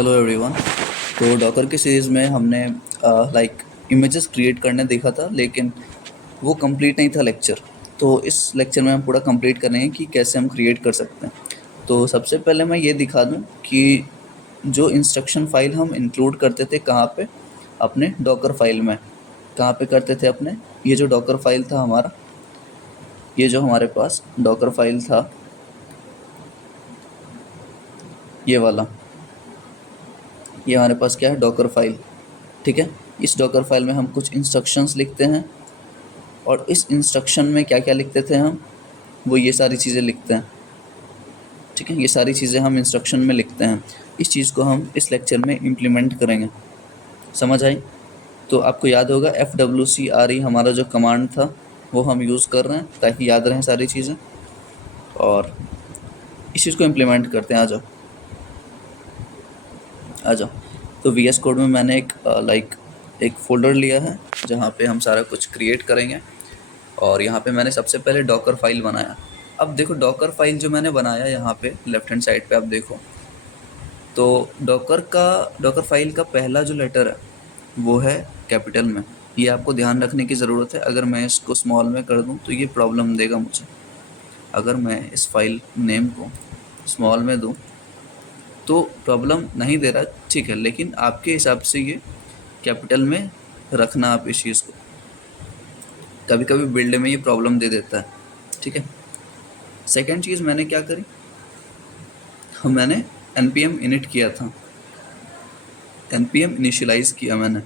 Hello everyone. तो Docker की series में हमने इमेजेस क्रिएट करने देखा था, लेकिन वो कंप्लीट नहीं था लेक्चर। तो इस लेक्चर में हम पूरा कंप्लीट करेंगे कि कैसे हम क्रिएट कर सकते हैं। तो सबसे पहले मैं ये दिखा दूं कि जो इंस्ट्रक्शन फाइल हम इंक्लूड करते थे कहाँ पे, अपने डॉकर फाइल में कहाँ पे करते थे अपने। ये जो डॉकर फाइल था हमारा, ये जो हमारे पास डॉकर फाइल था, ये वाला, ये हमारे पास क्या है, डॉकर फाइल। ठीक है। इस डॉकर फाइल में हम कुछ इंस्ट्रक्शंस लिखते हैं, और इस इंस्ट्रक्शन में क्या क्या लिखते थे हम, वो ये सारी चीज़ें लिखते हैं। ठीक है, ये सारी चीज़ें हम इंस्ट्रक्शन में लिखते हैं। इस चीज़ को हम इस लेक्चर में इम्प्लीमेंट करेंगे। समझ आई? तो आपको याद होगा FWCRE हमारा जो कमांड था वो हम यूज़ कर रहे हैं ताकि याद रहें सारी चीज़ें, और इस चीज़ को इम्प्लीमेंट करते हैं। आ जाओ आ जाओ। तो VS कोड में मैंने एक फ़ोल्डर लिया है जहाँ पे हम सारा कुछ क्रिएट करेंगे, और यहाँ पे मैंने सबसे पहले डॉकर फाइल बनाया। अब देखो, डॉकर फाइल जो मैंने बनाया यहाँ पे लेफ्ट हैंड साइड पे आप देखो, तो डॉकर फाइल का पहला जो लेटर है वो है कैपिटल में। ये आपको ध्यान रखने की ज़रूरत है। अगर मैं इसको स्मॉल में कर दूँ तो ये प्रॉब्लम देगा मुझे। अगर मैं इस फाइल नेम को स्मॉल में दूँ तो प्रॉब्लम नहीं दे रहा, ठीक है, लेकिन आपके हिसाब से ये कैपिटल में रखना आप इस चीज़ को। कभी कभी बिल्ड में ये प्रॉब्लम दे देता है। ठीक है। सेकेंड चीज़ मैंने क्या करी, मैंने npm init किया था। npm इनिशियलाइज़ किया मैंने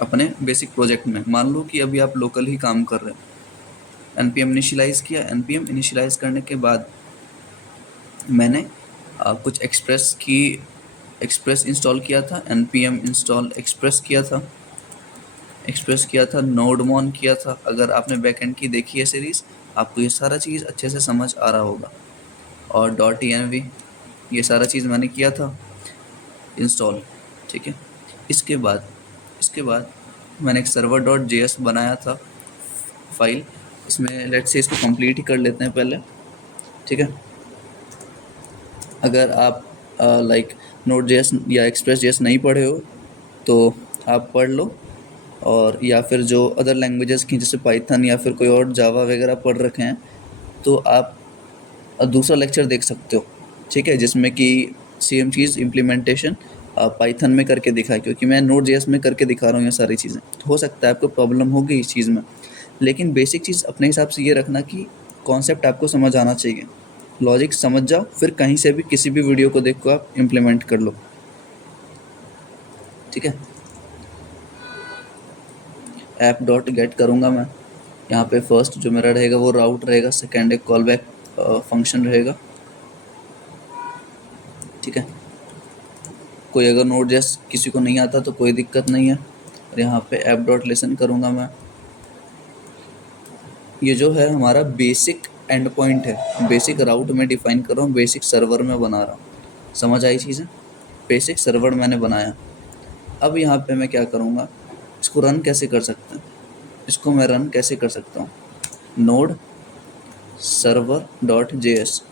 अपने बेसिक प्रोजेक्ट में। मान लो कि अभी आप लोकल ही काम कर रहे हैं, npm इनिशियलाइज़ किया। npm इनिशियलाइज़ करने के बाद मैंने कुछ एक्सप्रेस इंस्टॉल किया था, npm इंस्टॉल एक्सप्रेस किया था, नोडमॉन किया था। अगर आपने बैकएंड की देखी है सीरीज़, आपको ये सारा चीज़ अच्छे से समझ आ रहा होगा। और .env, ये सारा चीज़ मैंने किया था इंस्टॉल। ठीक है। इसके बाद मैंने एक server.js बनाया था फाइल। इसमें लेट्स से इसको कंप्लीट ही कर लेते हैं पहले। ठीक है। अगर आप Node.js या Express.js नहीं पढ़े हो तो आप पढ़ लो, और या फिर जो अदर लैंग्वेजेस की जैसे पाइथन या फिर कोई और जावा वगैरह पढ़ रखे हैं तो आप दूसरा लेक्चर देख सकते हो। ठीक है, जिसमें कि सेम चीज़ इम्प्लीमेंटेशन पाइथन में करके दिखा है, क्योंकि मैं Node.js में करके दिखा रहा हूँ ये सारी चीज़ें। तो हो सकता है आपको प्रॉब्लम होगी इस चीज़ में, लेकिन बेसिक चीज़ अपने हिसाब से ये रखना कि कॉन्सेप्ट आपको समझ आना चाहिए। लॉजिक समझ जाओ, फिर कहीं से भी किसी भी वीडियो को देख को आप इम्प्लीमेंट कर लो। ठीक है। app.get करूँगा मैं। यहाँ पे फर्स्ट जो मेरा रहेगा वो राउट रहेगा, सेकेंड एक कॉल बैक फंक्शन रहेगा। ठीक है। कोई अगर Node.js किसी को नहीं आता तो कोई दिक्कत नहीं है। और यहाँ पे app.listen करूँगा मैं। ये जो है हमारा बेसिक एंड पॉइंट है, बेसिक राउट में डिफाइन कर रहा हूँ, बेसिक सर्वर में बना रहा हूँ। समझ आई चीज़ें? बेसिक सर्वर मैंने बनाया। अब यहाँ पे मैं क्या करूँगा, इसको रन कैसे कर सकते हैं, इसको मैं रन कैसे कर सकता हूँ, node server.js।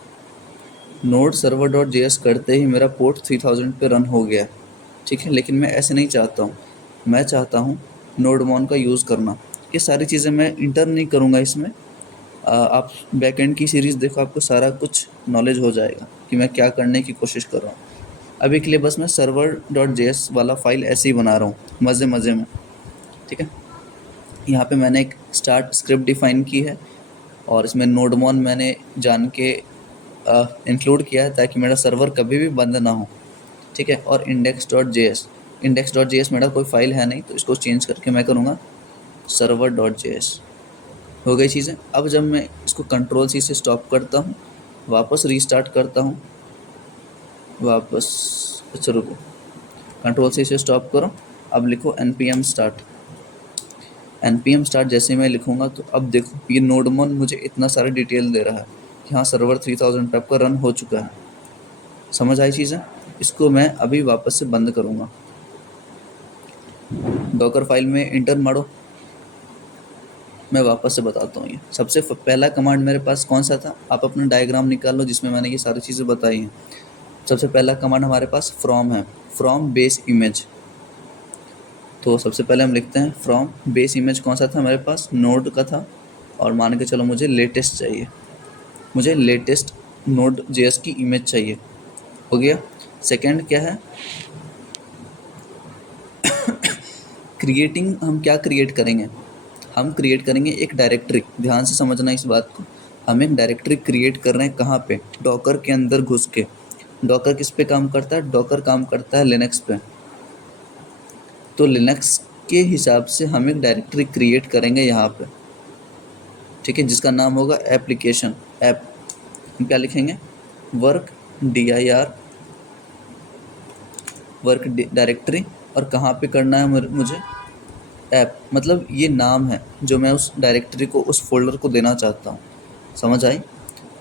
node server.js करते ही मेरा पोर्ट 3000 पे रन हो गया। ठीक है, लेकिन मैं ऐसे नहीं चाहता हूँ। मैं चाहता हूँ नोडमॉन का यूज़ करना। ये सारी चीज़ें मैं इंटर नहीं करूँगा इसमें। आप बैकएंड की सीरीज़ देखो, आपको सारा कुछ नॉलेज हो जाएगा कि मैं क्या करने की कोशिश कर रहा हूँ। अभी के लिए बस मैं server.js वाला फाइल ऐसे ही बना रहा हूँ मज़े मज़े में। ठीक है। यहाँ पे मैंने एक स्टार्ट स्क्रिप्ट डिफाइन की है, और इसमें नोडमॉन मैंने जान के इंक्लूड किया है ताकि मेरा सर्वर कभी भी बंद ना हो। ठीक है। और index.js मेरा कोई फाइल है नहीं, तो इसको चेंज करके मैं करूँगा server.js। हो गई चीज़ें। अब जब मैं इसको Ctrl+C से स्टॉप करता हूँ, वापस रीस्टार्ट करता हूँ, अच्छा रुको, Ctrl+C से स्टॉप करो। अब लिखो npm start। जैसे मैं लिखूँगा तो अब देखो ये नोडमॉन मुझे इतना सारा डिटेल दे रहा है कि हाँ, सर्वर 3000 पे आपका रन हो चुका है। समझ आई चीज़ें? इसको मैं अभी वापस से बंद करूँगा। डॉकर फाइल में इंटर मारो। मैं वापस से बताता हूँ। ये सबसे पहला कमांड मेरे पास कौन सा था, आप अपना डायग्राम निकाल लो जिसमें मैंने ये सारी चीज़ें बताई हैं। सबसे पहला कमांड हमारे पास फ्रॉम है। From base image. तो सबसे पहले हम लिखते हैं फ्रॉम बेस इमेज कौन सा था हमारे पास, नोड का था, और मान के चलो मुझे लेटेस्ट चाहिए, मुझे लेटेस्ट नोड जेएस की इमेज चाहिए, हो गया। सेकंड क्या है, क्रिएटिंग, हम क्या क्रिएट करेंगे, हम क्रिएट करेंगे एक डायरेक्टरी, ध्यान से समझना इस बात को। हम एक डायरेक्टरी क्रिएट कर रहे हैं कहाँ पे, डॉकर के अंदर घुस के। डॉकर किस पे काम करता है, डॉकर काम करता है लिनक्स पे। तो लिनक्स के हिसाब से हम एक डायरेक्टरी क्रिएट करेंगे यहाँ पे, ठीक है, जिसका नाम होगा एप्लीकेशन ऐप। हम क्या लिखेंगे, वर्क dir वर्क डायरेक्टरी, और कहाँ पे करना है मुझे, ऐप, मतलब ये नाम है जो मैं उस डायरेक्टरी को, उस फोल्डर को देना चाहता हूँ। समझ आई।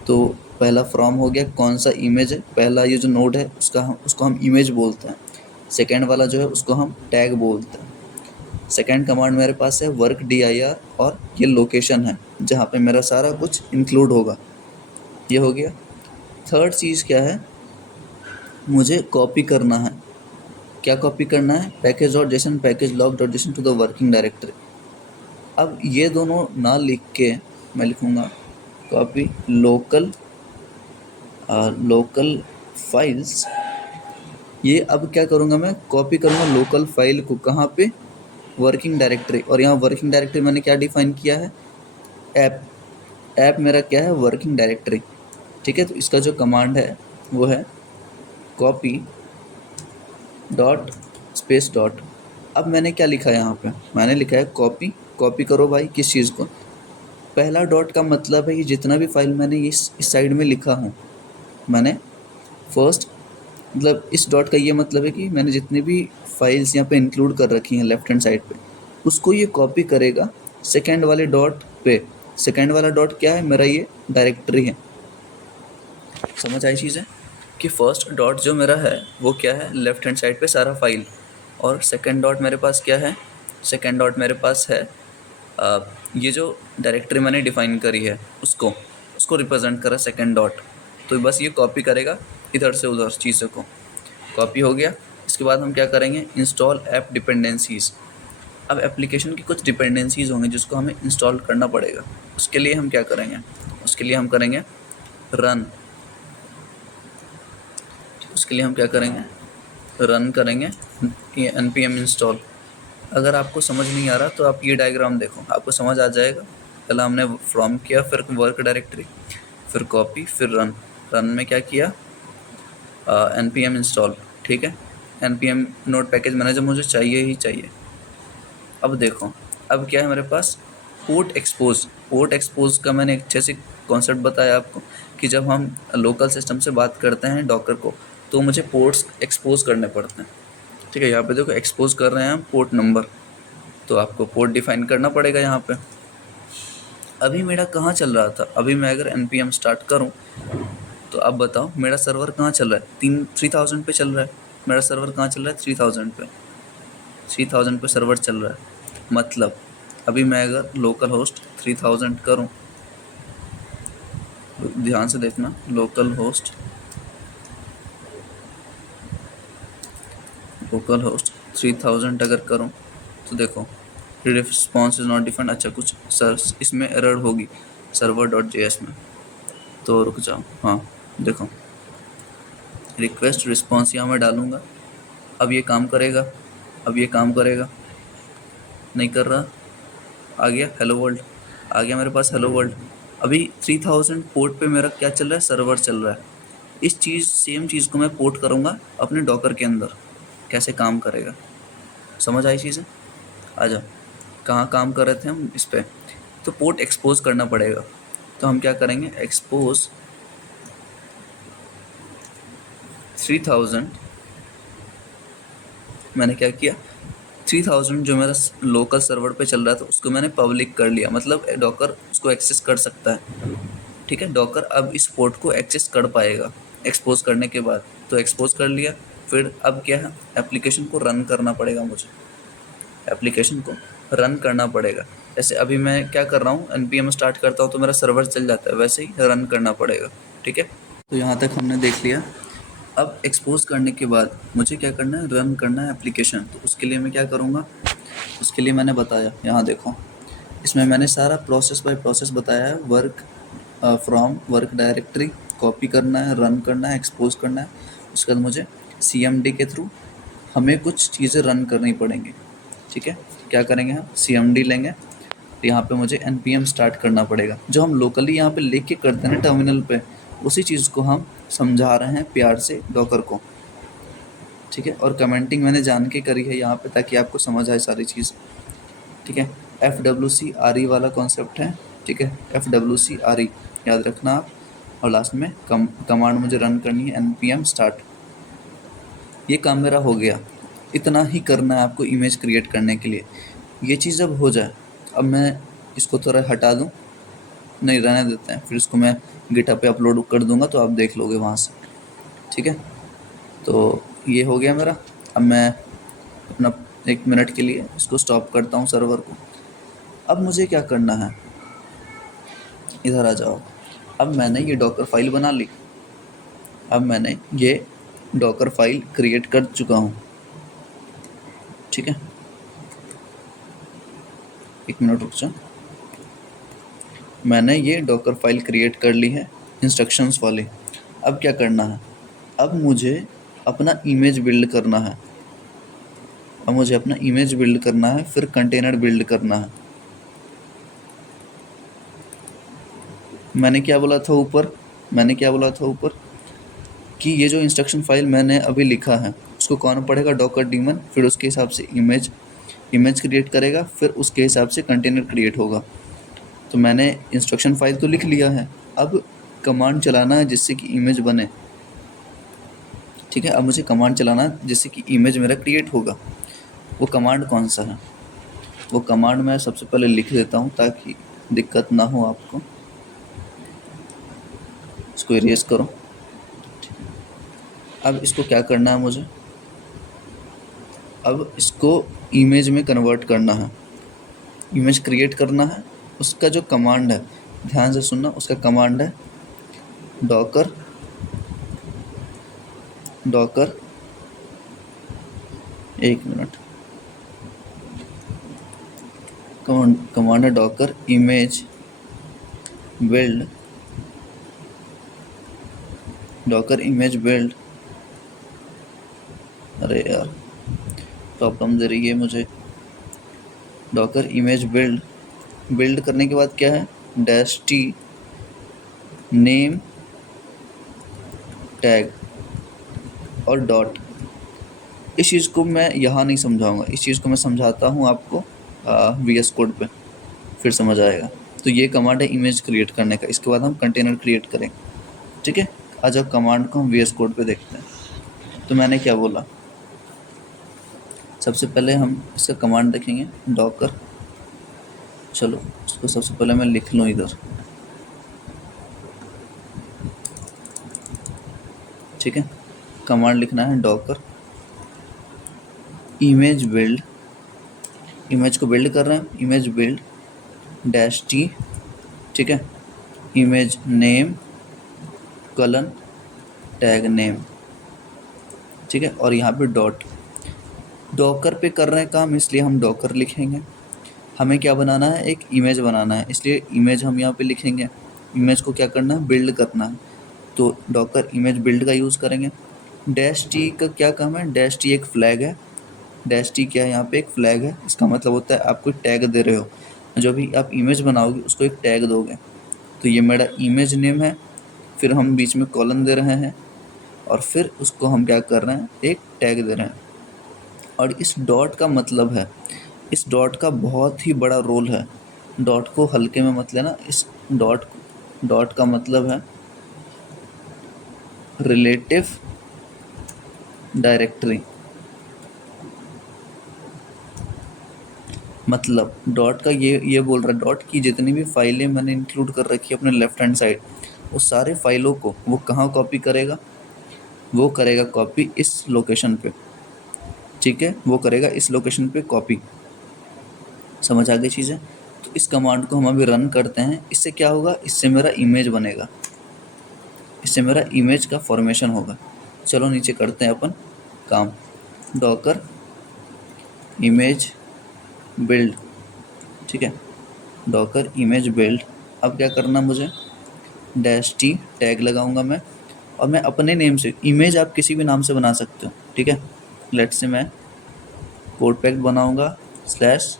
तो पहला फ्रॉम हो गया, कौन सा इमेज है, पहला ये जो नोड है उसको हम इमेज बोलते हैं। सेकेंड वाला जो है उसको हम टैग बोलते हैं। सेकेंड कमांड मेरे पास है वर्क dir, और ये लोकेशन है जहाँ पे मेरा सारा कुछ इंक्लूड होगा, ये हो गया। थर्ड चीज़ क्या है, मुझे कॉपी करना है। क्या कॉपी करना है, package dot JSON, package lock dot JSON to the working directory. अब ये दोनों ना लिख के मैं लिखूँगा कॉपी लोकल फाइल्स। ये अब क्या करूँगा, मैं कॉपी करूँगा लोकल फाइल को, कहाँ पे, वर्किंग डायरेक्टरी। और यहाँ वर्किंग डायरेक्टरी मैंने क्या डिफाइन किया है, ऐप। ऐप मेरा क्या है, वर्किंग डायरेक्टरी, ठीक है। तो इसका जो कमांड है वो है कॉपी डॉट स्पेस डॉट। अब मैंने क्या लिखा है यहाँ पे, मैंने लिखा है कॉपी, कॉपी करो भाई किस चीज़ को, पहला डॉट का मतलब है कि जितना भी फाइल मैंने इस साइड में लिखा हूँ, मैंने फर्स्ट, मतलब इस डॉट का ये मतलब है कि मैंने जितनी भी फाइल्स यहाँ पे इंक्लूड कर रखी हैं लेफ्ट हैंड साइड पे, उसको ये कॉपी करेगा सेकेंड वाले डॉट पे। सेकेंड वाला डॉट क्या है, मेरा ये डायरेक्टरी है। समझ आई चीज़ है कि फर्स्ट डॉट जो मेरा है वो क्या है, लेफ्ट हैंड साइड पे सारा फाइल, और सेकेंड डॉट मेरे पास क्या है, सेकेंड डॉट मेरे पास है ये जो डायरेक्टरी मैंने डिफाइन करी है उसको उसको रिप्रेजेंट करा सेकेंड डॉट। तो बस ये कॉपी करेगा इधर से उधर चीज़ों को, कॉपी हो गया। इसके बाद हम क्या करेंगे, इंस्टॉल ऐप डिपेंडेंसीज। अब एप्लीकेशन की कुछ डिपेंडेंसीज होंगी जिसको हमें इंस्टॉल करना पड़ेगा। उसके लिए हम क्या करेंगे, उसके लिए हम करेंगे रन, उसके लिए हम क्या करेंगे, रन करेंगे ये npm इंस्टॉल। अगर आपको समझ नहीं आ रहा तो आप ये डायग्राम देखो, आपको समझ आ जाएगा। पहला हमने फ्रॉम किया, फिर वर्क डायरेक्टरी, फिर कॉपी, फिर रन। रन में क्या किया, npm इंस्टॉल, ठीक है। npm नोड पैकेज मैनेजर मुझे चाहिए ही चाहिए। अब देखो, अब क्या है मेरे पास, पोर्ट एक्सपोज। पोर्ट एक्सपोज का मैंने एक अच्छे से कॉन्सेप्ट बताया आपको कि जब हम लोकल सिस्टम से बात करते हैं डॉकर को, तो मुझे पोर्ट्स एक्सपोज करने पड़ते हैं, ठीक है। यहाँ पे देखो एक्सपोज कर रहे हैं हम पोर्ट नंबर, तो आपको पोर्ट डिफाइन करना पड़ेगा यहाँ पे। अभी मेरा कहाँ चल रहा था, अभी मैं अगर npm स्टार्ट करूँ तो अब बताओ मेरा सर्वर कहाँ चल रहा है, 3000 पे चल रहा है। मेरा सर्वर कहाँ चल रहा है, 3000 पे, 3000 पे सर्वर चल रहा है। मतलब अभी मैं अगर लोकल होस्ट 3000 करूँ, ध्यान से देखना, लोकल होस्ट 3000 अगर करूँ तो देखो रिस्पॉन्स इज नॉट डिफाइंड। अच्छा, कुछ सर इसमें एरर होगी सर्वर डॉट जेएस में, तो रुक जाओ। हाँ देखो, रिक्वेस्ट रिस्पॉन्स यहाँ मैं डालूँगा, अब ये काम करेगा, अब ये काम करेगा, नहीं कर रहा। आ गया हेलो वर्ल्ड, आ गया मेरे पास हेलो वर्ल्ड। अभी 3000 पोर्ट पे मेरा क्या चल रहा है, सर्वर चल रहा है। इस चीज़, सेम चीज़ को मैं पोर्ट करूँगा अपने डॉकर के अंदर, कैसे काम करेगा। समझ आई चीज़ें, आ जाओ। कहाँ काम कर रहे थे हम, इस पे। तो पोर्ट एक्सपोज करना पड़ेगा, तो हम क्या करेंगे, एक्सपोज 3000। मैंने क्या किया, 3000 जो मेरा लोकल सर्वर पे चल रहा था उसको मैंने पब्लिक कर लिया, मतलब डॉकर उसको एक्सेस कर सकता है, ठीक है। डॉकर अब इस पोर्ट को एक्सेस कर पाएगा एक्सपोज करने के बाद, तो एक्सपोज कर लिया। फिर अब क्या है, एप्लीकेशन को रन करना पड़ेगा मुझे, एप्लीकेशन को रन करना पड़ेगा। जैसे अभी मैं क्या कर रहा हूँ, npm स्टार्ट करता हूँ तो मेरा सर्वर चल जाता है, वैसे ही रन करना पड़ेगा, ठीक है। तो यहाँ तक हमने देख लिया। अब एक्सपोज करने के बाद मुझे क्या करना है, रन करना है एप्लीकेशन। तो उसके लिए मैं क्या करूँगा, उसके लिए मैंने बताया, यहाँ देखो इसमें मैंने सारा प्रोसेस बाय प्रोसेस बताया है। Work from work directory copy करना है, रन करना है, एक्सपोज करना है। उसके बाद मुझे CMD के थ्रू हमें कुछ चीज़ें रन करनी पड़ेंगी। ठीक है, क्या करेंगे हम, CMD लेंगे। तो यहाँ पे मुझे npm स्टार्ट करना पड़ेगा। जो हम लोकली यहाँ पे लिख के करते हैं ना टर्मिनल पे, उसी चीज़ को हम समझा रहे हैं प्यार से डॉकर को। ठीक है, और कमेंटिंग मैंने जान के करी है यहाँ पे ताकि आपको समझ आए सारी चीज़। ठीक है, FWCRE वाला कॉन्सेप्ट है। ठीक है, FWCRE याद रखना आप। और लास्ट में कमांड मुझे रन करनी है npm स्टार्ट। ये काम मेरा हो गया। इतना ही करना है आपको इमेज क्रिएट करने के लिए। ये चीज़ जब हो जाए, अब मैं इसको थोड़ा हटा दूँ, नहीं रहने देते हैं, फिर इसको मैं गिटहब पे अपलोड कर दूंगा तो आप देख लोगे वहाँ से। ठीक है, तो ये हो गया मेरा। अब मैं अपना 1 मिनट के लिए इसको स्टॉप करता हूँ सर्वर को। अब मुझे क्या करना है, इधर आ जाओ। अब मैंने ये डॉकर फाइल बना ली। अब मैंने ये डॉकर फाइल क्रिएट कर चुका हूँ। ठीक है, 1 मिनट रुक जाओ। मैंने ये डॉकर फाइल क्रिएट कर ली है इंस्ट्रक्शंस वाली। अब क्या करना है, अब मुझे अपना इमेज बिल्ड करना है। अब मुझे अपना इमेज बिल्ड करना है, फिर कंटेनर बिल्ड करना है। मैंने क्या बोला था ऊपर कि ये जो इंस्ट्रक्शन फाइल मैंने अभी लिखा है उसको कौन पढ़ेगा, डॉकर डीमन। फिर उसके हिसाब से इमेज क्रिएट करेगा, फिर उसके हिसाब से कंटेनर क्रिएट होगा। तो मैंने इंस्ट्रक्शन फाइल तो लिख लिया है, अब कमांड चलाना है जिससे कि इमेज बने। ठीक है, अब मुझे कमांड चलाना है जिससे कि इमेज मेरा क्रिएट होगा। वो कमांड कौन सा है, वो कमांड मैं सबसे पहले लिख देता हूँ ताकि दिक्कत ना हो आपको। इसको इरेज करो। अब इसको क्या करना है मुझे, अब इसको इमेज में कन्वर्ट करना है, इमेज क्रिएट करना है। उसका जो कमांड है, ध्यान से सुनना, उसका कमांड है डॉकर 1 मिनट। कमांड है डॉकर इमेज बिल्ड, अरे यार प्रॉब्लम दे रही है मुझे। डॉकर इमेज बिल्ड करने के बाद क्या है, -t नेम टैग और डॉट। इस चीज़ को मैं यहाँ नहीं समझाऊंगा, इस चीज़ को मैं समझाता हूँ आपको VS कोड पे, फिर समझ आएगा। तो ये कमांड है इमेज क्रिएट करने का। इसके बाद हम कंटेनर क्रिएट करेंगे। ठीक है, आज अब कमांड को हम VS कोड पे देखते हैं। तो मैंने क्या बोला, सबसे पहले हम इसका कमांड देखेंगे डॉकर। चलो इसको सबसे पहले मैं लिख लूँ इधर। ठीक है, कमांड लिखना है डॉकर इमेज बिल्ड, इमेज को बिल्ड कर रहे हैं, इमेज बिल्ड -t। ठीक है, image name kiln tag name. ठीक है, और यहाँ पे डॉकर पे कर रहे हैं काम, इसलिए हम डॉकर लिखेंगे। हमें क्या बनाना है, एक इमेज बनाना है, इसलिए इमेज हम यहाँ पे लिखेंगे। इमेज को क्या करना है, बिल्ड करना है, तो डॉकर इमेज बिल्ड का यूज़ करेंगे। -t का क्या काम है, -t एक फ्लैग है। -t क्या है, यहाँ पे एक फ्लैग है। इसका मतलब होता है आप कोई टैग दे रहे हो, जो भी आप इमेज बनाओगे उसको एक टैग दोगे। तो ये मेरा इमेज नेम है, फिर हम बीच में कॉलन दे रहे हैं, और फिर उसको हम क्या कर रहे हैं, एक टैग दे रहे हैं। और इस डॉट का मतलब है, इस डॉट का बहुत ही बड़ा रोल है। डॉट को हल्के में मत लेना। इस डॉट का मतलब है रिलेटिव डायरेक्टरी। मतलब डॉट का ये बोल रहा है, डॉट की जितनी भी फाइलें मैंने इंक्लूड कर रखी है अपने लेफ्ट हैंड साइड, उस सारे फाइलों को वो कहाँ कॉपी करेगा, वो करेगा कॉपी इस लोकेशन पे। ठीक है, वो करेगा इस लोकेशन पे कॉपी। समझ आ गई चीज़ें। तो इस कमांड को हम अभी रन करते हैं। इससे क्या होगा, इससे मेरा इमेज बनेगा, इससे मेरा इमेज का फॉर्मेशन होगा। चलो नीचे करते हैं अपन काम। डॉकर इमेज बिल्ड, ठीक है, डॉकर इमेज बिल्ड। अब क्या करना मुझे, डैश टी टैग लगाऊंगा मैं, और मैं अपने नेम से, इमेज आप किसी भी नाम से बना सकते हो, ठीक है। लेट्स से मैं कोड पैक बनाऊंगा स्लैश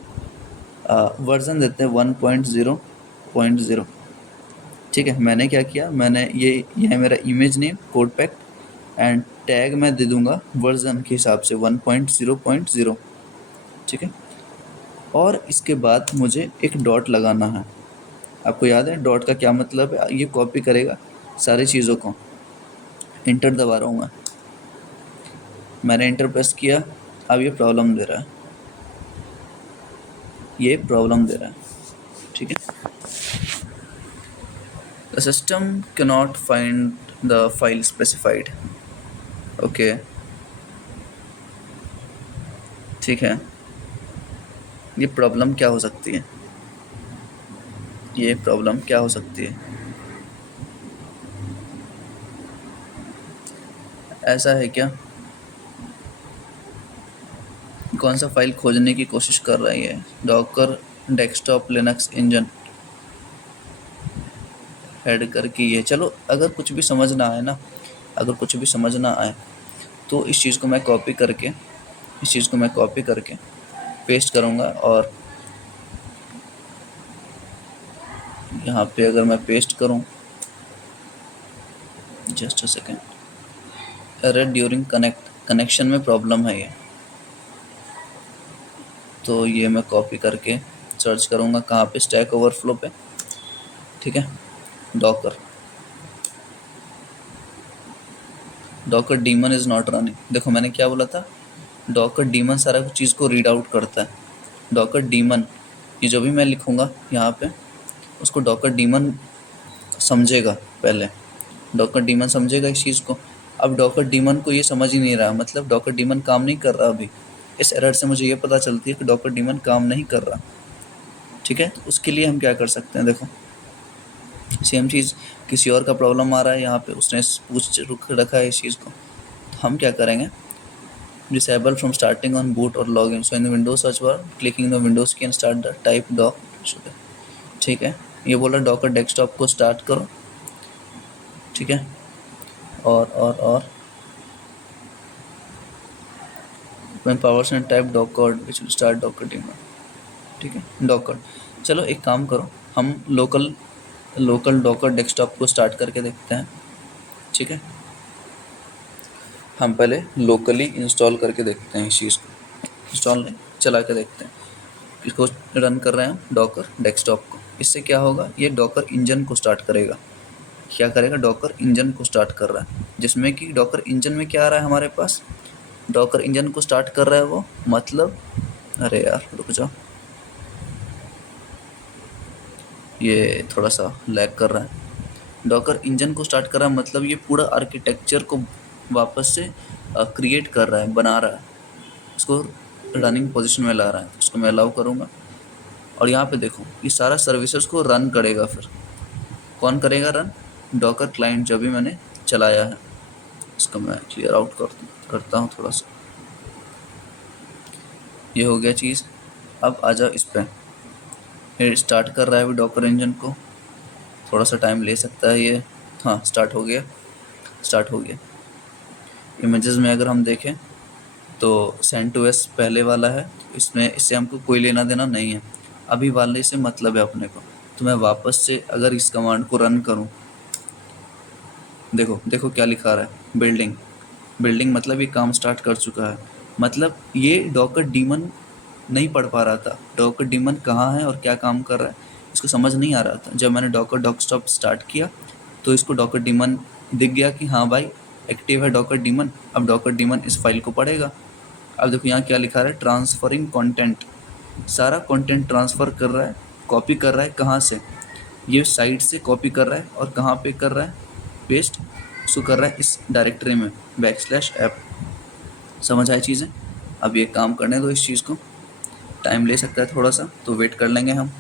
वर्जन देते हैं 1.0.0, ठीक है। मैंने क्या किया, मैंने ये है मेरा image name code pack, and tag मैं दे दूंगा वर्जन के हिसाब से 1.0.0, ठीक है। और इसके बाद मुझे एक डॉट लगाना है। आपको याद है डॉट का क्या मतलब है, ये कॉपी करेगा सारी चीज़ों को। इंटर दबा रहा हूँ मैंने इंटर प्रेस किया। अब ये प्रॉब्लम दे रहा है, ये प्रॉब्लम दे रहा है, ठीक है। The system cannot find the file specified, okay, ठीक है। ये प्रॉब्लम क्या हो सकती है, ये प्रॉब्लम क्या हो सकती है? ऐसा है क्या, कौन सा फाइल खोजने की कोशिश कर रही है? Docker desktop Linux engine add करके ये। चलो अगर कुछ भी समझ ना आए ना, अगर कुछ भी समझ ना आए तो इस चीज़ को मैं कॉपी करके, इस चीज़ को मैं कॉपी करके पेस्ट करूँगा, और यहाँ पे अगर मैं पेस्ट करूँ, just a second, error during connection में प्रॉब्लम है ये, तो ये मैं कॉपी करके सर्च करूँगा कहाँ पे, स्टैक ओवरफ्लो पे, ठीक है। Docker Docker demon is not running. देखो मैंने क्या बोला था, डॉकर डीमन सारा चीज़ को रीड आउट करता है। डॉकर डीमन, ये जो भी मैं लिखूँगा यहाँ पे, उसको डॉकर डीमन समझेगा पहले, डॉकर डीमन समझेगा इस चीज़ को। अब डॉकर डीमन को ये समझ ही नहीं रहा, मतलब डॉकर डीमन काम नहीं कर रहा अभी। इस एरर से मुझे ये पता चलती है कि डॉकर डीमन काम नहीं कर रहा, ठीक है। तो उसके लिए हम क्या कर सकते हैं, देखो सेम चीज़ किसी और का प्रॉब्लम आ रहा है यहाँ पे, उसने पूछ रुक रखा है इस चीज़ को, तो हम क्या करेंगे, disable from starting on boot और log in, so in the Windows search bar clicking the Windows key and start the type doc, ठीक है। ये बोला डॉकर डेस्कटॉप को स्टार्ट करो, ठीक है। और when powers and type docker which will start docker daemon, ठीक है। डॉकर, चलो एक काम करो, हम लोकल डॉकर डेस्कटॉप को स्टार्ट करके देखते हैं, ठीक है। हम पहले लोकली इंस्टॉल करके देखते हैं इस चीज़ को, इंस्टॉल नहीं चला के देखते हैं, इसको रन कर रहे हैं हम डॉकर डेस्कटॉप को। इससे क्या होगा, ये डॉकर इंजन को स्टार्ट करेगा। क्या करेगा, डॉकर इंजन को स्टार्ट कर रहा है, जिसमें कि डॉकर इंजन में क्या आ रहा है हमारे पास, डॉकर इंजन को स्टार्ट कर रहा है वो, मतलब अरे यार रुक जाओ, ये थोड़ा सा लैग कर रहा है। डॉकर इंजन को स्टार्ट कर रहा है मतलब ये पूरा आर्किटेक्चर को वापस से क्रिएट कर रहा है, बना रहा है, उसको रनिंग पोजीशन में ला रहा है। उसको मैं अलाउ करूँगा, और यहाँ पे देखो ये सारा सर्विसेज को रन करेगा। फिर कौन करेगा रन, डॉकर क्लाइंट जो भी मैंने चलाया है। इसको मैं क्लियर आउट करता हूँ थोड़ा सा, ये हो गया चीज़। अब आ जाओ इस पर, ये स्टार्ट कर रहा है अभी डॉकर इंजन को, थोड़ा सा टाइम ले सकता है ये। हाँ स्टार्ट हो गया, स्टार्ट हो गया। इमेजेस में अगर हम देखें तो CentOS पहले वाला है, इसमें इससे हमको कोई लेना देना नहीं है, अभी वाले से मतलब है अपने को। तो मैं वापस से अगर इस कमांड को रन करूं, देखो देखो क्या लिखा रहा है, बिल्डिंग। बिल्डिंग मतलब ये काम स्टार्ट कर चुका है, मतलब ये डॉकर डीमन नहीं पढ़ पा रहा था, डॉकर डीमन कहाँ है और क्या काम कर रहा है इसको समझ नहीं आ रहा था। जब मैंने डॉकर डेस्कटॉप स्टार्ट किया तो इसको डॉकर डीमन दिख गया कि हाँ भाई एक्टिव है डॉकर डीमन। अब डॉकर डीमन इस फाइल को पढ़ेगा। अब देखो यहाँ क्या लिखा रहा है, ट्रांसफरिंग कंटेंट, सारा कंटेंट ट्रांसफ़र कर रहा है, कॉपी कर रहा है। कहाँ से, ये साइट से कॉपी कर रहा है, और कहाँ पे कर रहा है, पेस्ट उसको कर रहा है इस डायरेक्टरी में \ऐप। समझ आई चीज़ें। अब ये काम करने दो, इस चीज़ को टाइम ले सकता है थोड़ा सा, तो वेट कर लेंगे हम,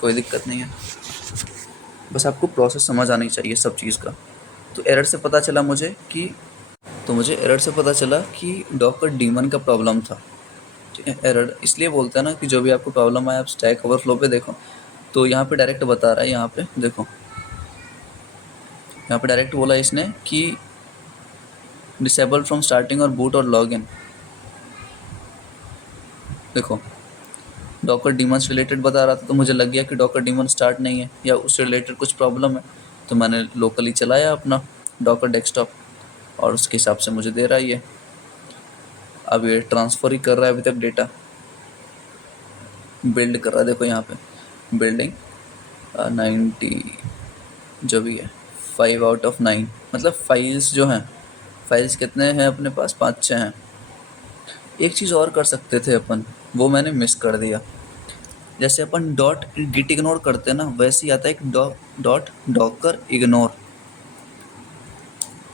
कोई दिक्कत नहीं है। बस आपको प्रोसेस समझ आनी चाहिए सब चीज़ का। तो एरर से पता चला मुझे कि तो मुझे एरर से पता चला कि डॉकर डीमन का प्रॉब्लम था। ठीक है, एरर इसलिए बोलते हैं ना कि जो भी आपको प्रॉब्लम आए आप स्टैक ओवरफ्लो पे देखो। तो यहाँ पे डायरेक्ट बता रहा है, यहाँ पे देखो, यहाँ पे डायरेक्ट बोला इसने कि डिसेबल फ्रॉम स्टार्टिंग और बूट और लॉग इन। देखो डॉकर डीमन से रिलेटेड बता रहा था, तो मुझे लग गया कि डॉकर डीमन स्टार्ट नहीं है या उससे रिलेटेड कुछ प्रॉब्लम है। तो मैंने लोकली चलाया अपना डॉकर डेस्कटॉप और उसके हिसाब से मुझे दे रहा है ये। अब ये ट्रांसफ़र ही कर रहा है अभी तक डेटा, बिल्ड कर रहा है। देखो यहाँ पे बिल्डिंग 90 जो भी है 5/9, मतलब फाइल्स जो हैं, फाइल्स कितने हैं अपने पास, 5-6 हैं। एक चीज़ और कर सकते थे अपन, वो मैंने मिस कर दिया। जैसे अपन डॉट गिट इग्नोर करते हैं ना, वैसे ही आता है एक डॉट डॉकर इग्नोर।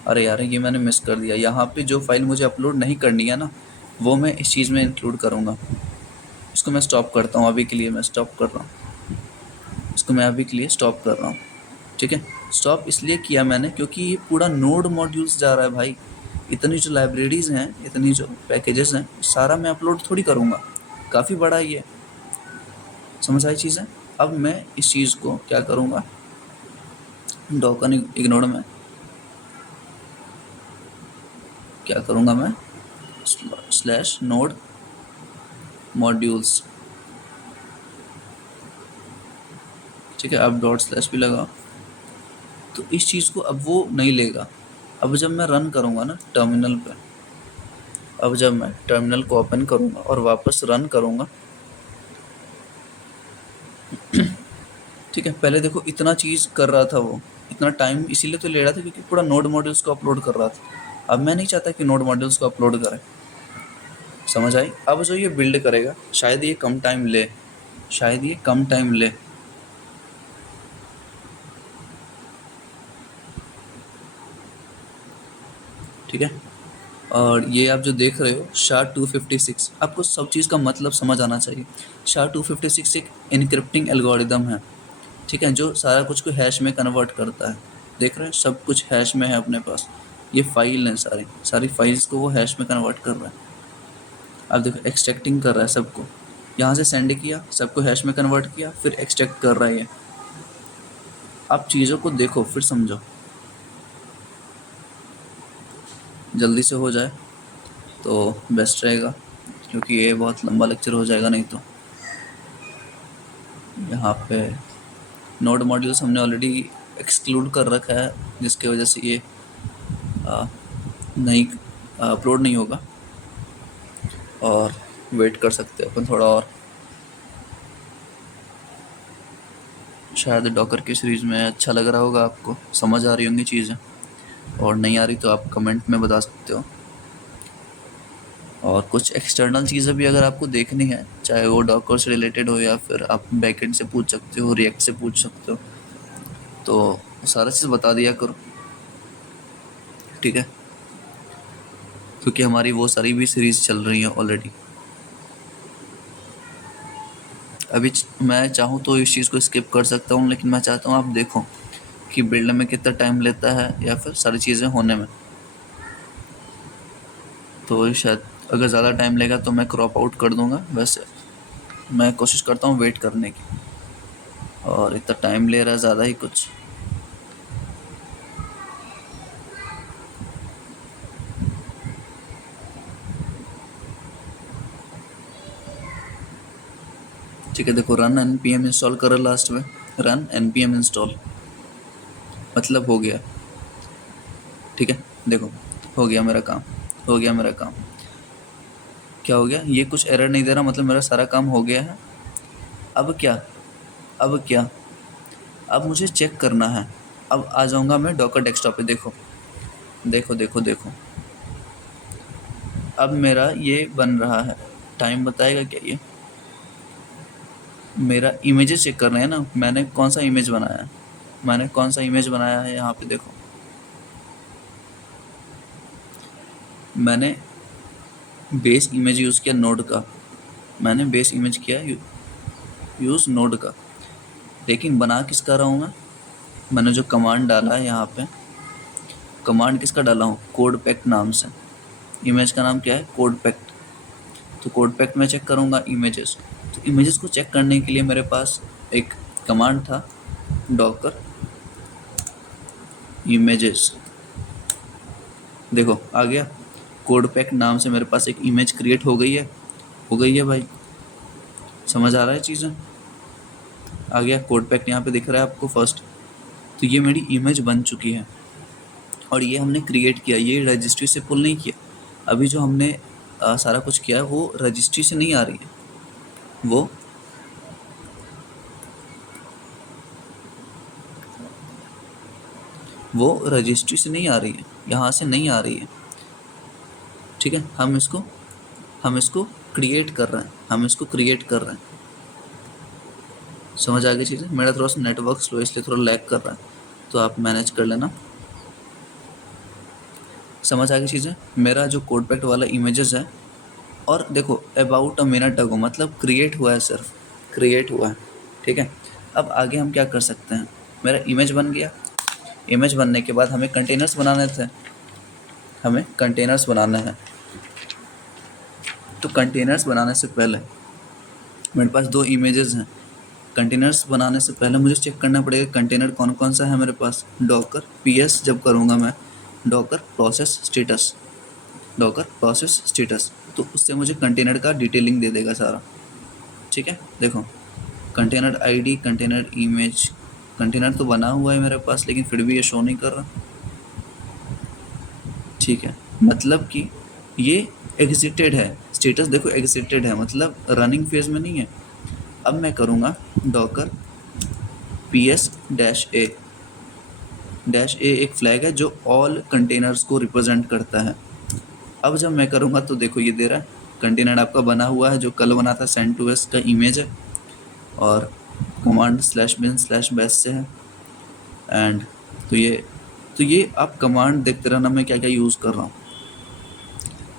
अरे यार ये मैंने मिस कर दिया। यहाँ पे जो फाइल मुझे अपलोड नहीं करनी है ना, वो मैं इस चीज़ में इंक्लूड करूँगा। इसको मैं स्टॉप करता हूँ, अभी के लिए मैं स्टॉप कर रहा हूँ, इसको मैं अभी के लिए स्टॉप कर रहा हूँ। ठीक है, स्टॉप इसलिए किया मैंने क्योंकि ये पूरा नोड मॉड्यूल्स जा रहा है भाई। इतनी जो लाइब्रेरीज़ हैं, इतनी जो पैकेजेस हैं, सारा मैं अपलोड थोड़ी करूँगा, काफ़ी बड़ा ये, समझ आई चीज़ें। अब मैं इस चीज़ को क्या करूँगा, डॉकर इग्नोर में क्या करूँगा मैं, स्लैश नोड मॉड्यूल्स। ठीक है, अब डॉट स्लैश भी लगाओ। तो इस चीज़ को अब वो नहीं लेगा। अब जब मैं रन करूँगा ना टर्मिनल पे, अब जब मैं टर्मिनल को ओपन करूँगा और वापस रन करूँगा, ठीक है, पहले देखो इतना चीज़ कर रहा था वो, इतना टाइम इसीलिए तो ले रहा था क्योंकि पूरा नोड मॉड्यूल्स को अपलोड कर रहा था। अब मैं नहीं चाहता कि नोड मॉड्यूल्स को अपलोड करे, समझ आई। अब जो ये बिल्ड करेगा शायद ये कम टाइम ले, शायद ये कम टाइम ले। ठीक है, और ये आप जो देख रहे हो SHA-256, आपको सब चीज़ का मतलब समझ आना चाहिए। SHA-256 एक इनक्रिप्टिंग एल्गोरिदम है, ठीक है, जो सारा कुछ को हैश में कन्वर्ट करता है। देख रहे हैं, सब कुछ हैश में है अपने पास। ये फाइल है, सारी सारी फाइल्स को वो हैश में कन्वर्ट कर रहा है। अब देखो एक्सट्रैक्टिंग कर रहा है सबको, यहाँ से सेंड किया, सबको हैश में कन्वर्ट किया, फिर एक्सट्रैक्ट कर रहा है ये। आप चीज़ों को देखो फिर समझो, जल्दी से हो जाए तो बेस्ट रहेगा, क्योंकि ये बहुत लंबा लेक्चर हो जाएगा नहीं तो। यहाँ पे नोड मॉड्यूल्स हमने ऑलरेडी एक्सक्लूड कर रखा है, जिसकी वजह से ये नहीं अपलोड नहीं होगा, और वेट कर सकते हैं अपन थोड़ा और। शायद डॉकर की सीरीज़ में अच्छा लग रहा होगा आपको, समझ आ रही होंगी चीज़ें, और नहीं आ रही तो आप कमेंट में बता सकते हो। और कुछ एक्सटर्नल चीज़ें भी अगर आपको देखनी है, चाहे वो डॉकर से रिलेटेड हो या फिर आप बैकएंड से पूछ सकते हो, रिएक्ट से पूछ सकते हो, तो सारा चीज़ बता दिया करो। ठीक है, क्योंकि हमारी वो सारी भी सीरीज़ चल रही है ऑलरेडी। अभी मैं चाहूँ तो इस चीज़ को स्किप कर सकता हूँ, लेकिन मैं चाहता हूँ आप देखो कि बिल्ड में कितना टाइम लेता है या फिर सारी चीज़ें होने में। तो शायद अगर ज़्यादा टाइम लेगा तो मैं क्रॉप आउट कर दूँगा, वैसे मैं कोशिश करता हूँ वेट करने की, और इतना टाइम ले रहा है ज़्यादा ही कुछ। ठीक है, देखो रन npm इंस्टॉल करो, लास्ट में रन npm इंस्टॉल, मतलब हो गया। ठीक है, देखो हो गया मेरा काम, हो गया मेरा काम। क्या हो गया, ये कुछ एरर नहीं दे रहा, मतलब मेरा सारा काम हो गया है। अब क्या, अब क्या, अब मुझे चेक करना है। अब आ जाऊँगा मैं डॉकर डेस्कटॉप पे, देखो देखो देखो देखो, अब मेरा ये बन रहा है। टाइम बताएगा क्या ये, मेरा इमेजेस चेक करना है ना, मैंने कौन सा इमेज बनाया है, मैंने कौन सा इमेज बनाया है। यहाँ पे देखो मैंने बेस इमेज यूज़ किया नोड का, मैंने बेस इमेज किया यूज़ नोड का, लेकिन बना किसका रहा हूँ मैंने जो कमांड डाला है यहाँ पे, कमांड किसका डाला हूँ, कोड पैक्ट नाम से। इमेज का नाम क्या है, कोड पैक्ट। तो कोड पैक्ट में चेक करूँगा इमेजेस। तो इमेजेस को चेक करने के लिए मेरे पास एक कमांड था, डॉकर इमेजेस। देखो आ गया, कोड पैक्ट नाम से मेरे पास एक इमेज क्रिएट हो गई है भाई। समझ आ रहा है चीज़ें, आ गया कोड पैक्ट यहाँ पे दिख रहा है आपको फर्स्ट। तो ये मेरी इमेज बन चुकी है और ये हमने क्रिएट किया, ये रजिस्ट्री से पुल नहीं किया। अभी जो हमने सारा कुछ किया है वो रजिस्ट्री से नहीं आ रही है, वो रजिस्ट्री से नहीं आ रही है, यहाँ से नहीं आ रही है। ठीक है, हम इसको क्रिएट कर रहे हैं, समझ आ गई चीज़ें। मेरा थोड़ा सा नेटवर्क स्लो इसलिए थोड़ा लैग कर रहा है, तो आप मैनेज कर लेना। समझ आ गई चीज़ें। मेरा जो कोड पैक्ट वाला इमेजेस है, और देखो अबाउट अ मिनट अगो, मतलब क्रिएट हुआ है, सिर्फ क्रिएट हुआ है। ठीक है, अब आगे हम क्या कर सकते हैं। मेरा इमेज बन गया, इमेज बनने के बाद हमें कंटेनर्स बनाने थे, तो कंटेनर्स बनाने से पहले मेरे पास 2 इमेजेस हैं। कंटेनर्स बनाने से पहले मुझे चेक करना पड़ेगा कंटेनर कौन कौन सा है मेरे पास। डॉकर पीएस जब करूँगा मैं, डॉकर प्रोसेस स्टेटस, तो उससे मुझे कंटेनर का डिटेलिंग दे देगा सारा। ठीक है, देखो container ID, container image, container तो बना हुआ है मेरे पास लेकिन फिर भी ये शो नहीं कर रहा। ठीक है, मतलब कि ये एग्जिटेड है, स्टेटस देखो एग्जिटेड है, मतलब रनिंग फेज में नहीं है। अब मैं करूँगा डॉकर ps -a एक फ्लैग है जो ऑल कंटेनर्स को रिप्रेजेंट करता है। अब जब मैं करूँगा तो देखो ये दे रहा है, कंटेनर आपका बना हुआ है जो कल बना था, send2s का इमेज है और कमांड /bin/bash से है। एंड तो ये आप कमांड देखते रहना मैं क्या क्या यूज़ कर रहा हूँ।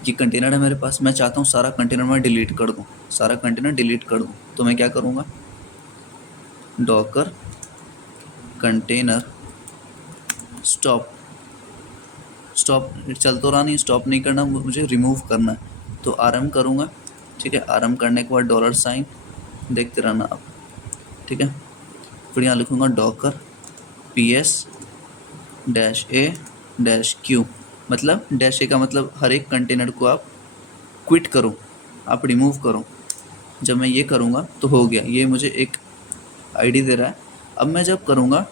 ये कंटेनर है मेरे पास, मैं चाहता हूँ सारा कंटेनर मैं डिलीट कर दूँ, तो मैं क्या करूँगा, डॉकर कंटेनर स्टॉप चल तो रहा नहीं, स्टॉप नहीं करना, मुझे रिमूव करना है, तो rm करूँगा। ठीक है, rm करने के बाद $, देखते रहना आप। ठीक है, फिर यहाँ लिखूँगा डॉकर ps -a-q, मतलब -a का मतलब हर एक कंटेनर को आप क्विट करो, आप रिमूव करो। जब मैं ये करूँगा तो हो गया, ये मुझे एक आईडी दे रहा है। अब मैं जब करूँगा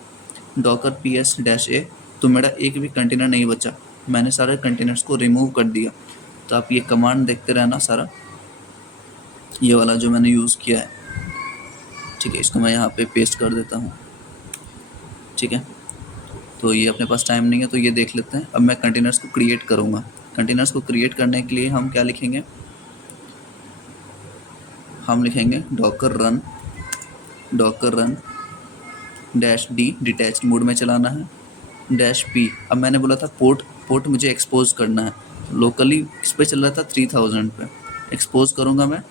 डॉकर ps -a, तो मेरा एक भी कंटेनर नहीं बचा, मैंने सारे कंटेनर्स को रिमूव कर दिया। तो आप ये कमांड देखते रहना सारा, ये वाला जो मैंने यूज़ किया है। ठीक है, इसको मैं यहाँ पे पेस्ट कर देता हूँ। ठीक है, तो ये अपने पास टाइम नहीं है तो ये देख लेते हैं। अब मैं कंटेनर्स को क्रिएट करूँगा। कंटेनर्स को क्रिएट करने के लिए हम क्या लिखेंगे, हम लिखेंगे Docker run -d, detached mode में चलाना है, -p। अब मैंने बोला था पोर्ट मुझे एक्सपोज करना है, लोकली किस पे चल रहा था, 3000 पे। एक्सपोज करूँगा मैं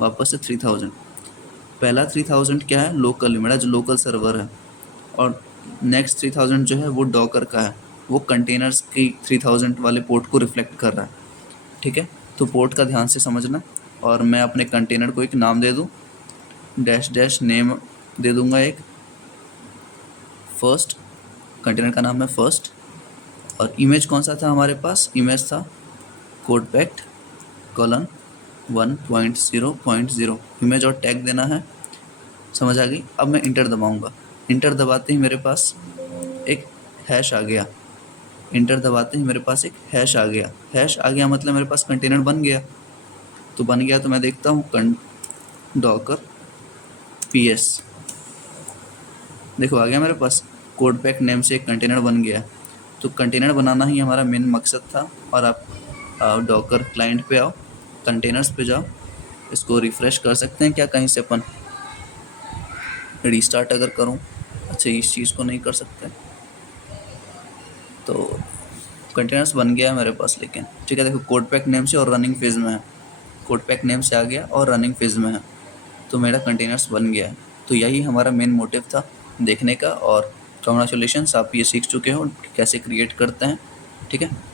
वापस से 3000। पहला 3000 क्या है, लोकल, मेरा जो लोकल सर्वर है, और नेक्स्ट 3000 जो है वो डॉकर का है, वो कंटेनर्स की 3000 वाले पोर्ट को रिफ्लेक्ट कर रहा है। ठीक है, तो पोर्ट का ध्यान से समझना। और मैं अपने कंटेनर को एक नाम दे दूँ, -नेम दे दूँगा एक, फर्स्ट, कंटेनर का नाम है फर्स्ट। और इमेज कौन सा था हमारे पास, इमेज था कोड पैक्ट कॉलन 1.0.0, इमेज और टैग देना है। समझ आ गई। अब मैं इंटर दबाऊंगा, इंटर दबाते ही मेरे पास एक हैश आ गया, हैश आ गया मतलब मेरे पास कंटेनर बन गया। तो मैं देखता हूँ डॉकर ps, देखो आ गया मेरे पास, कोड पैक नेम से एक कंटेनर बन गया। तो कंटेनर बनाना ही हमारा मेन मकसद था। और आप डॉकर क्लाइंट पे आओ, कंटेनर्स पे जाओ, इसको रिफ़्रेश कर सकते हैं क्या कहीं से अपन, रीस्टार्ट अगर करूं, अच्छा इस चीज़ को नहीं कर सकते। तो कंटेनर्स बन गया है मेरे पास, लेकिन ठीक है देखो कोड पैक नेम से और रनिंग फेज़ में है, कोड पैक नेम से आ गया और रनिंग फेज़ में है, तो मेरा कंटेनर्स बन गया है। तो यही हमारा मेन मोटिव था देखने का। और कॉन्ग्रेचुलेशंस, आप ये सीख चुके हो कैसे क्रिएट करते हैं। ठीक है।